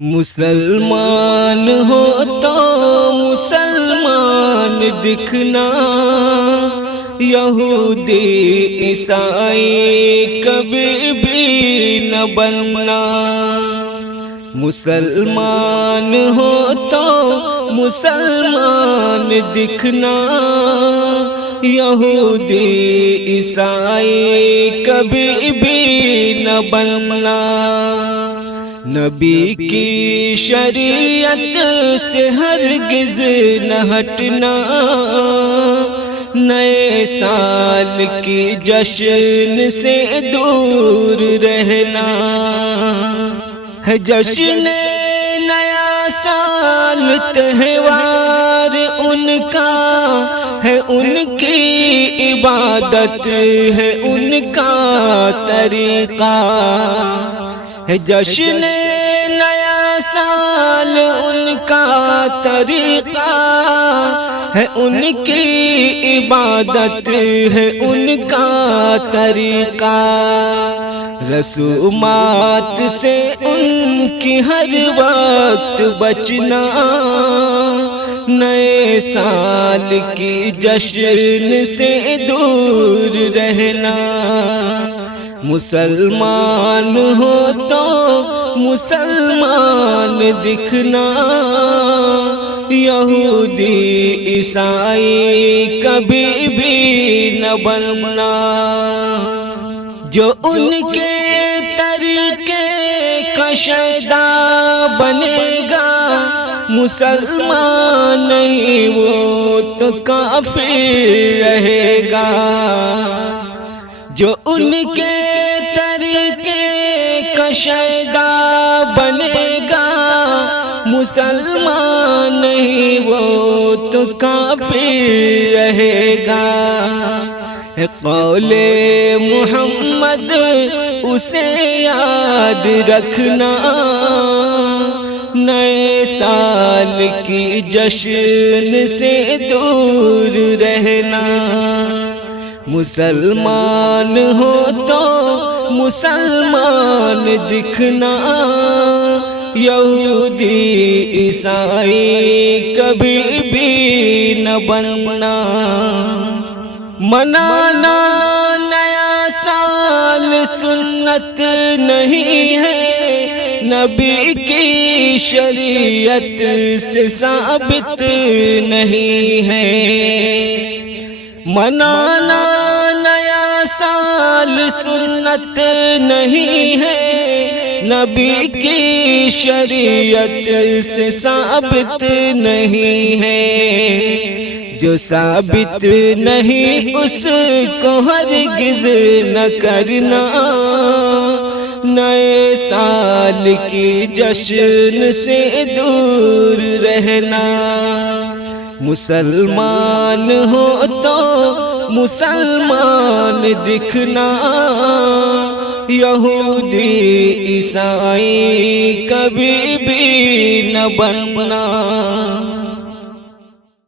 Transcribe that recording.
مسلمان ہو تو مسلمان دکھنا، یہودی عیسائی کبھی بھی نہ بننا۔ مسلمان ہو تو مسلمان دکھنا، یہودی عیسائی کبھی بھی نہ بننا۔ نبی کی شریعت سے ہرگز نہ ہٹنا، نئے سال کی جشن سے دور رہنا۔ ہے جشن نیا سال تہوار ان کا، ہے ان کی عبادت ہے ان کا طریقہ۔ ہے جشن نیا سال ان کا طریقہ، ہے ان کی عبادت ہے ان کا طریقہ۔ رسومات سے ان کی ہر وقت بچنا، نئے سال کی جشن سے دور رہنا۔ مسلمان ہو تو مسلمان دکھنا، یہودی عیسائی کبھی بھی نہ بننا۔ جو ان کے طریقے کا شیدا بنے گا، مسلمان نہیں وہ تو کافر رہے گا۔ جو ان کے طریقے کا شیدا بنے گا، مسلمان نہیں وہ تو کافر رہے گا۔ قول محمد اسے یاد رکھنا، نئے سال کی جشن سے دور رہنا۔ مسلمان ہو تو مسلمان دکھنا، یہودی عیسائی کبھی بھی نہ بننا۔ منانا نیا سال سنت نہیں ہے، نبی کی شریعت سے ثابت نہیں ہے۔ منانا نیا سال سنت نہیں ہے، نبی کی شریعت سے ثابت نہیں ہے۔ جو ثابت نہیں اس کو ہرگز نہ کرنا، نئے سال کی جشن سے دور رہنا۔ مسلمان ہو تو مسلمان دکھنا، یہودی عیسائی کبھی بھی نہ بننا۔